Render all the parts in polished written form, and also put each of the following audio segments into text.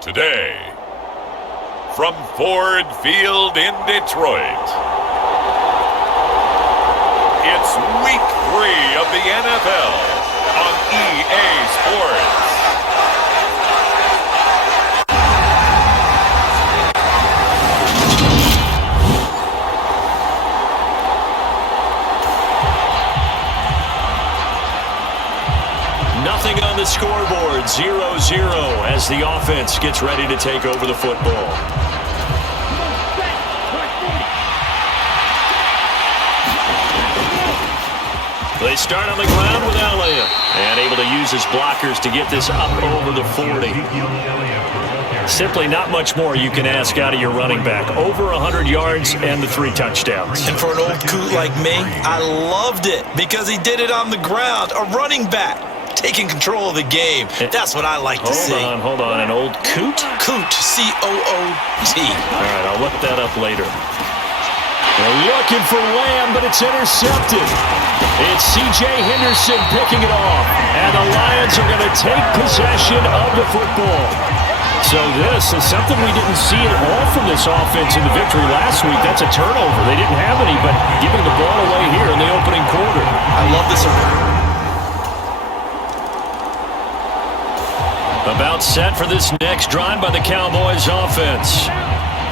Today, from Ford Field in Detroit, it's Week 3 of the NFL on EA Sports. Nothing on the scoreboard, 0-0 as the offense gets ready to take over the football. They start on the ground with Elliott, and able to use his blockers to get this up over the 40. Simply not much more you can ask out of your running back. Over 100 yards and the 3 touchdowns. And for an old coot like me, I loved it because he did it on the ground. A running back taking control of the game. That's what I like to see. Hold on. An old coot? Coot, C-O-O-T. All right, I'll look that up later. They're looking for Lamb, but it's intercepted. It's C.J. Henderson picking it off, and the Lions are going to take possession of the football. So this is something we didn't see at all from this offense in the victory last week. That's a turnover. They didn't have any, but giving the ball away here in the opening quarter. I love this. About set for this next drive by the Cowboys offense.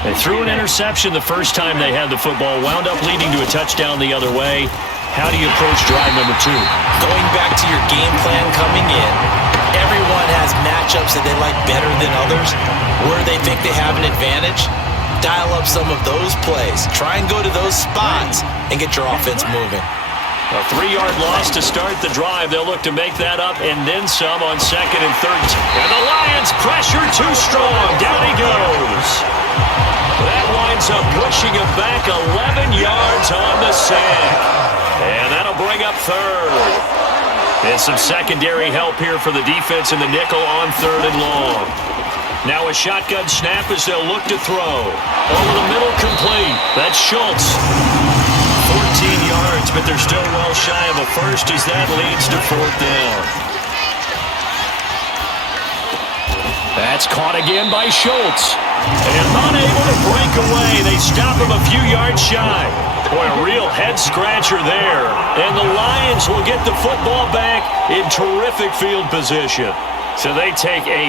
They threw an interception the first time they had the football, wound up leading to a touchdown the other way. How do you approach drive number 2? Going back to your game plan coming in, everyone has matchups that they like better than others. Where they think they have an advantage, dial up some of those plays. Try and go to those spots and get your offense moving. A 3-yard loss to start the drive. They'll look to make that up and then some on 2nd and 13. And the Lions pressure too strong. Down he goes. That winds up pushing him back 11 yards on the sack. And that'll bring up 3rd. And some secondary help here for the defense in the nickel on 3rd and long. Now a shotgun snap as they'll look to throw. Over the middle, complete. That's Schultz. 14 yards, but they're still well shy of a first as that leads to 4th down. That's caught again by Schultz. And unable to break away. They stop him a few yards shy. Boy, a real head-scratcher there. And the Lions will get the football back in terrific field position. So they take a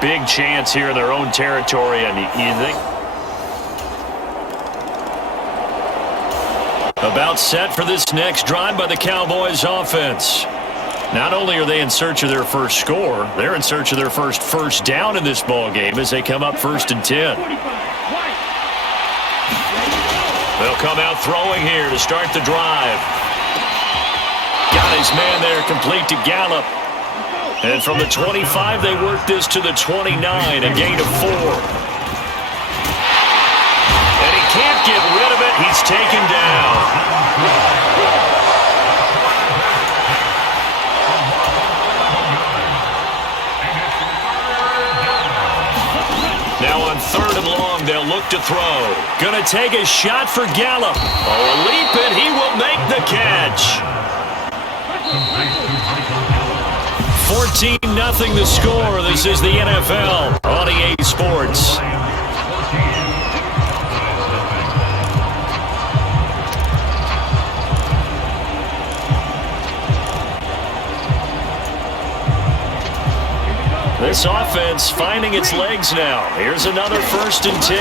big chance here in their own territory. And you think... About set for this next drive by the Cowboys offense. Not only are they in search of their first score, they're in search of their first down in this ball game as they come up 1st and 10. They'll come out throwing here to start the drive. Got his man there, complete to Gallup. And from the 25, they work this to the 29, a gain of 4. And he can't get rid of it. He's taken down. Now on 3rd and long, they'll look to throw. Gonna take a shot for Gallup. Oh, a leap, and he will make the catch. 14-0 the score. This is the NFL on EA Sports. This offense finding its legs now. Here's another 1st and 10.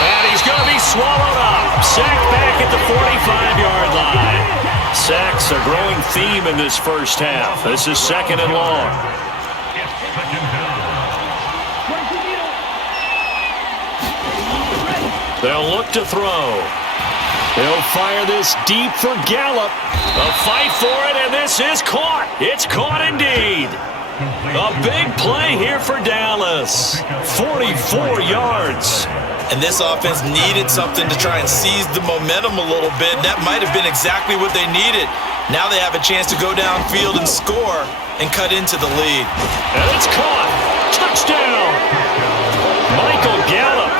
And he's going to be swallowed up. Sacked back at the 45-yard line. Sacks a growing theme in this first half. This is 2nd and long. They'll look to throw. They'll fire this deep for Gallup. A fight for it, and this is caught. It's caught indeed. A big play here for Dallas. 44 yards. And this offense needed something to try and seize the momentum a little bit. That might have been exactly what they needed. Now they have a chance to go downfield and score and cut into the lead. And it's caught. Touchdown. Michael Gallup.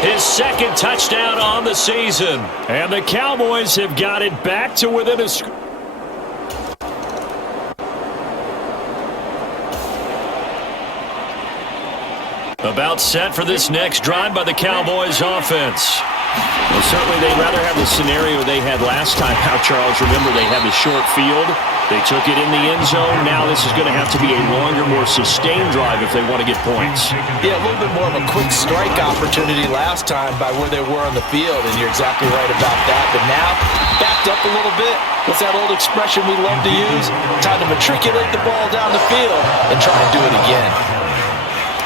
His 2nd touchdown on the season. And the Cowboys have got it back to within a score. About set for this next drive by the Cowboys offense. Well, certainly they'd rather have the scenario they had last time out, Charles. Remember, they had the short field. They took it in the end zone. Now this is going to have to be a longer, more sustained drive if they want to get points. Yeah, a little bit more of a quick strike opportunity last time by where they were on the field, and you're exactly right about that. But now, backed up a little bit. What's that old expression we love to use? Time to matriculate the ball down the field and try and do it again.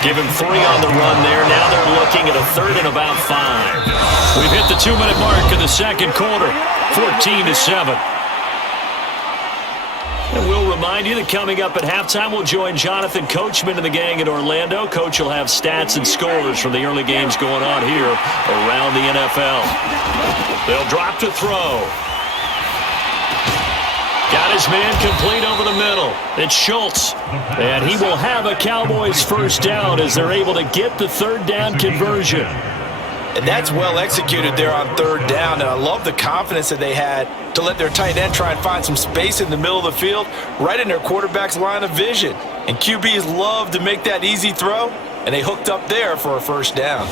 Give him 3 on the run there. Now they're looking at a 3rd and about 5. We've hit the 2-minute mark in the second quarter, 14-7. And we'll remind you that coming up at halftime, we'll join Jonathan Coachman and the gang in Orlando. Coach will have stats and scores from the early games going on here around the NFL. They'll drop to throw. Got his man complete over the middle. It's Schultz. And he will have a Cowboys first down as they're able to get the 3rd down conversion. And that's well executed there on 3rd down. And I love the confidence that they had to let their tight end try and find some space in the middle of the field, right in their quarterback's line of vision. And QBs love to make that easy throw, and they hooked up there for a first down.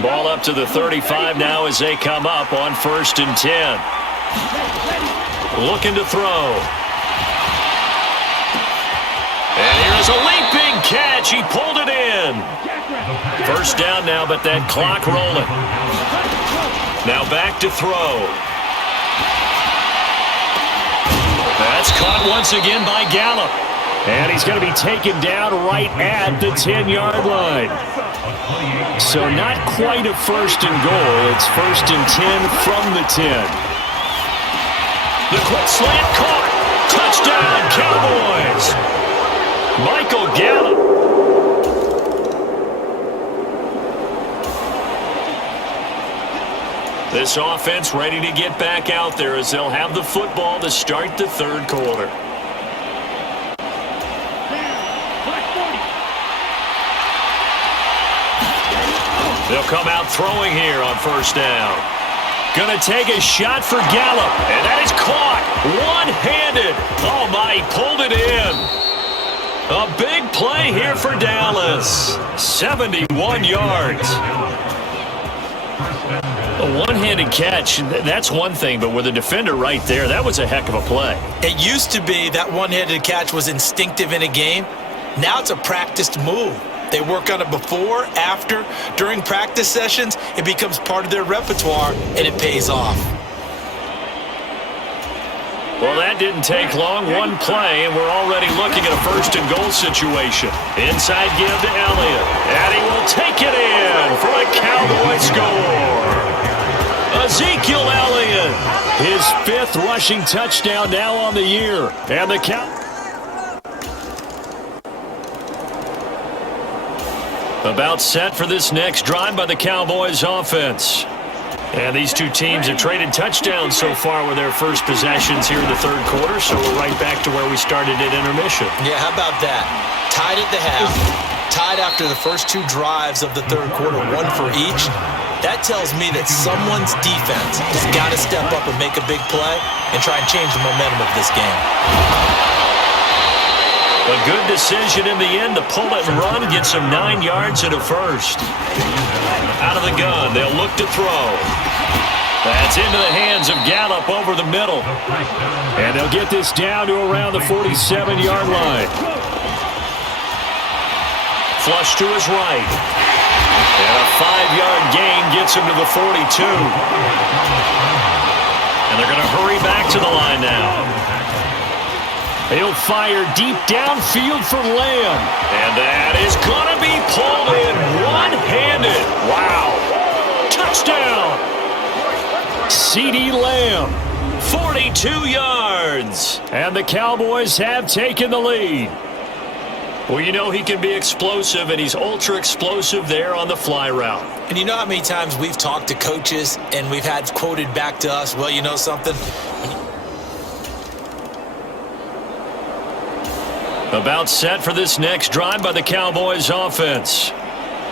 Ball up to the 35 now as they come up on 1st and 10. Looking to throw. And here's a leaping catch. He pulled it in. First down now, but that clock rolling. Now back to throw. That's caught once again by Gallup. And he's going to be taken down right at the 10-yard line. So not quite a 1st and goal. It's 1st and 10 from the 10. The quick slant caught. Touchdown, Cowboys. Michael Gallup. This offense ready to get back out there as they'll have the football to start the 3rd quarter. They'll come out throwing here on 1st down. Gonna take a shot for Gallup, and that is caught one-handed. Oh my, he pulled it in. A big play here for Dallas. 71 yards. A one-handed catch, that's one thing, but with a defender right there, that was a heck of a play. It used to be that one-handed catch was instinctive in a game. Now it's a practiced move. They work on it before, after, during practice sessions. It becomes part of their repertoire, and it pays off. Well, that didn't take long. One play, and we're already looking at a 1st and goal situation. Inside give to Elliott, and he will take it in for a Cowboy score. Ezekiel Elliott, his 5th rushing touchdown now on the year. And the About set for this next drive by the Cowboys offense. And these two teams have traded touchdowns so far with their first possessions here in the 3rd quarter, so we're right back to where we started at intermission. Yeah, how about that? Tied at the half, tied after the first 2 drives of the 3rd quarter, 1 for each. That tells me that someone's defense has got to step up and make a big play and try and change the momentum of this game. A good decision in the end to pull it and run, gets him 9 yards and a first. Out of the gun, they'll look to throw. That's into the hands of Gallup over the middle. And they'll get this down to around the 47-yard line. Flush to his right. And a 5-yard gain gets him to the 42. And they're going to hurry back to the line now. He'll fire deep downfield for Lamb. And that is going to be pulled in one-handed. Wow. Touchdown. CeeDee Lamb, 42 yards. And the Cowboys have taken the lead. Well, you know he can be explosive, and he's ultra-explosive there on the fly route. And you know how many times we've talked to coaches and we've had quoted back to us, well, you know something? About set for this next drive by the Cowboys offense.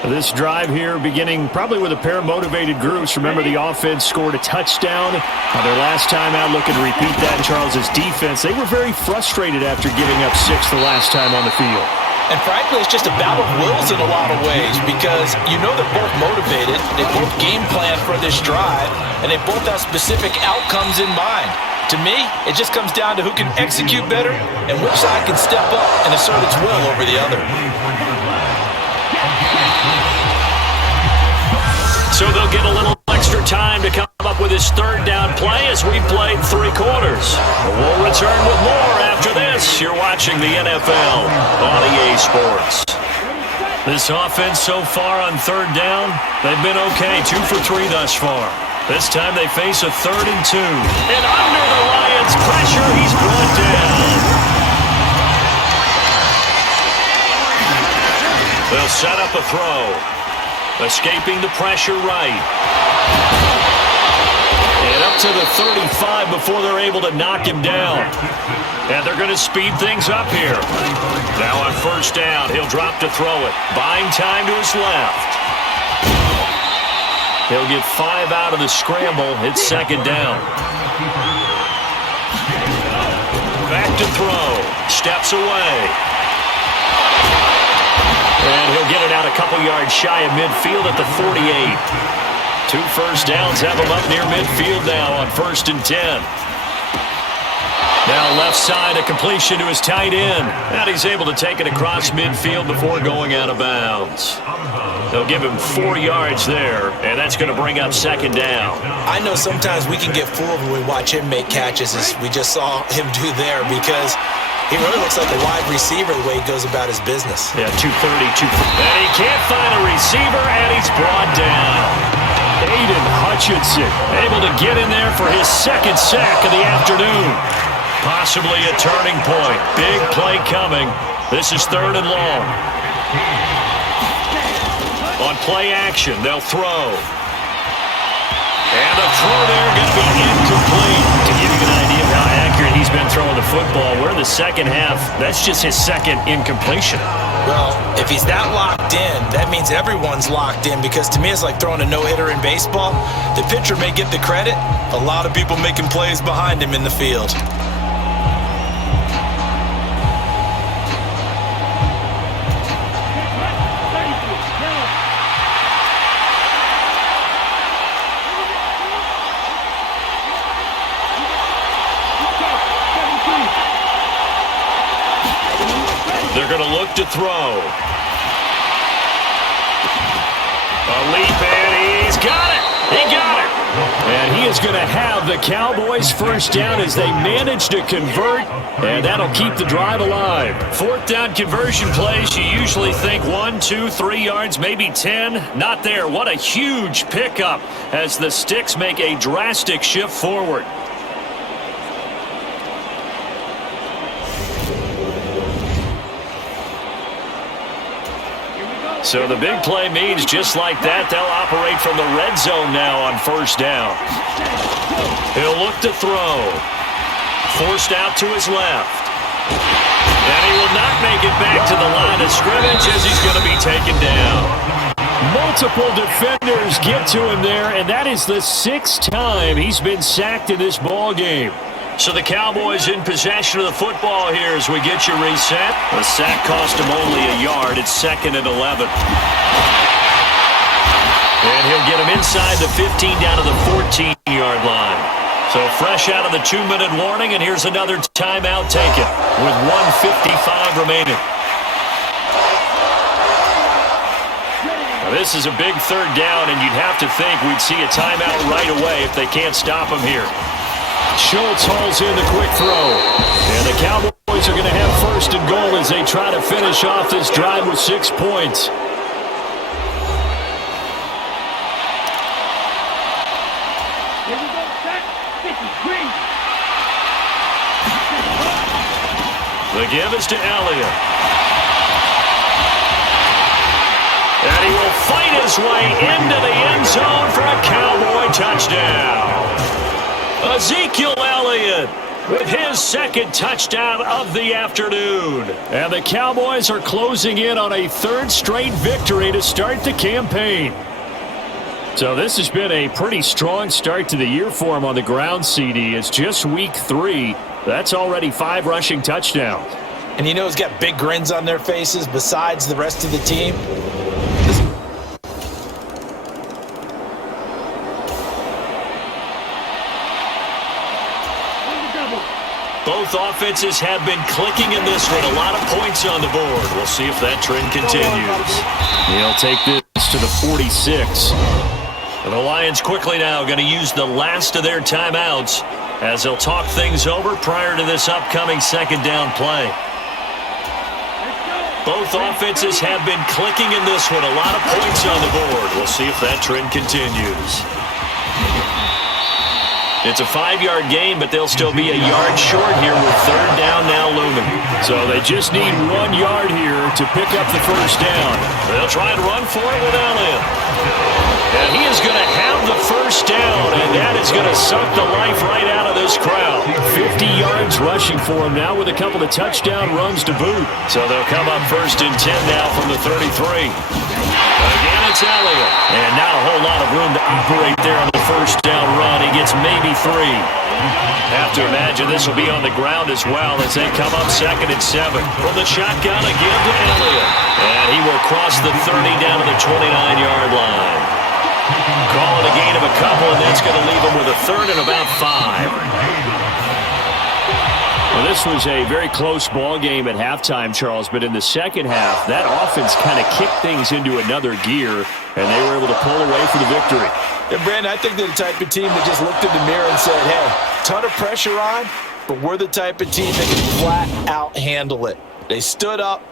This drive here beginning probably with a pair of motivated groups. Remember, the offense scored a touchdown on their last time out. Looking to repeat that in Charles' defense. They were very frustrated after giving up 6 the last time on the field. And frankly, it's just a battle of wills in a lot of ways because you know they're both motivated, they both game plan for this drive, and they both have specific outcomes in mind. To me, it just comes down to who can execute better and which side can step up and assert its will over the other. So they'll get a little extra time to come up with his third down play as we played 3 quarters. We'll return with more after this. You're watching the NFL on EA Sports. This offense so far on third down, they've been okay. 2 for 3 thus far. This time they face a 3rd and 2. And under the Lions' pressure, he's brought down. They'll set up a throw. Escaping the pressure right. And up to the 35 before they're able to knock him down. And they're going to speed things up here. Now on first down, he'll drop to throw it. Buying time to his left. He'll get 5 out of the scramble. It's 2nd down. Back to throw. Steps away. And he'll get it out a couple yards shy of midfield at the 48. 2 first downs have him up near midfield now on 1st and 10. Now left side, a completion to his tight end. And he's able to take it across midfield before going out of bounds. They'll give him 4 yards there, and that's going to bring up 2nd down. I know sometimes we can get fooled when we watch him make catches, as we just saw him do there, because he really looks like a wide receiver the way he goes about his business. Yeah, 230, 240. And he can't find a receiver, and he's brought down. Aiden Hutchinson able to get in there for his 2nd sack of the afternoon. Possibly a turning point. Big play coming. This is 3rd and long. On play action, they'll throw. And the throw there going to be incomplete. To give you an idea of how accurate he's been throwing the football, we're in the second half. That's just his 2nd incompletion. Well, if he's that locked in, that means everyone's locked in, because to me it's like throwing a no-hitter in baseball. The pitcher may get the credit. A lot of people making plays behind him in the field. They're going to look to throw. A leap, and he's got it. He got it. And he is going to have the Cowboys' first down as they manage to convert, and that'll keep the drive alive. 4th down conversion plays, you usually think 1, 2, 3 yards, maybe 10. Not there. What a huge pickup as the Sticks make a drastic shift forward. So the big play means just like that, they'll operate from the red zone now on first down. He'll look to throw. Forced out to his left. And he will not make it back to the line of scrimmage as he's going to be taken down. Multiple defenders get to him there, and that is the 6th time he's been sacked in this ball game. So the Cowboys in possession of the football here as we get you reset. The sack cost him only a yard. It's 2nd and 11. And he'll get him inside the 15 down to the 14-yard line. So fresh out of the 2-minute warning, and here's another timeout taken with 1:55 remaining. Now this is a big 3rd down, and you'd have to think we'd see a timeout right away if they can't stop him here. Schultz hauls in the quick throw. And the Cowboys are going to have 1st and goal as they try to finish off this drive with 6 points. The give is to Elliott. And he will fight his way into the end zone for a Cowboy touchdown. Ezekiel Elliott with his second touchdown of the afternoon. And the Cowboys are closing in on a third straight victory to start the campaign. So this has been a pretty strong start to the year for him on the ground, CD. It's just week 3. That's already 5 rushing touchdowns. And you know he's got big grins on their faces besides the rest of the team. Both offenses have been clicking in this one. A lot of points on the board. We'll see if that trend continues. He'll take this to the 46. And the Lions quickly now going to use the last of their timeouts as they'll talk things over prior to this upcoming second down play. Both offenses have been clicking in this one. A lot of points on the board. We'll see if that trend continues. It's a 5-yard gain, but they'll still be a yard short here with third down now looming. So they just need 1 yard here to pick up the first down. They'll try and run for it with Elliott. And he is going to have the first down, and that is going to suck the life right out of this crowd. 50 yards rushing for him now with a couple of touchdown runs to boot. So they'll come up first and 10 now from the 33. Again, it's Elliott. And not a whole lot of room to operate there on the first down run. He gets maybe 3. Have to imagine this will be on the ground as well as they come up second and 7. From the shotgun again to Elliott. And he will cross the 30 down to the 29-yard line. Call it a gain of a couple, and that's going to leave him with a third and about 5. Well, this was a very close ball game at halftime, Charles, but in the second half, that offense kind of kicked things into another gear, and they were able to pull away for the victory. Yeah, Brandon, I think they're the type of team that just looked in the mirror and said, hey, ton of pressure on, but we're the type of team that can flat out handle it. They stood up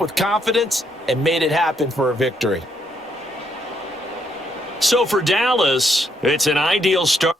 with confidence, and made it happen for a victory. So for Dallas, it's an ideal start.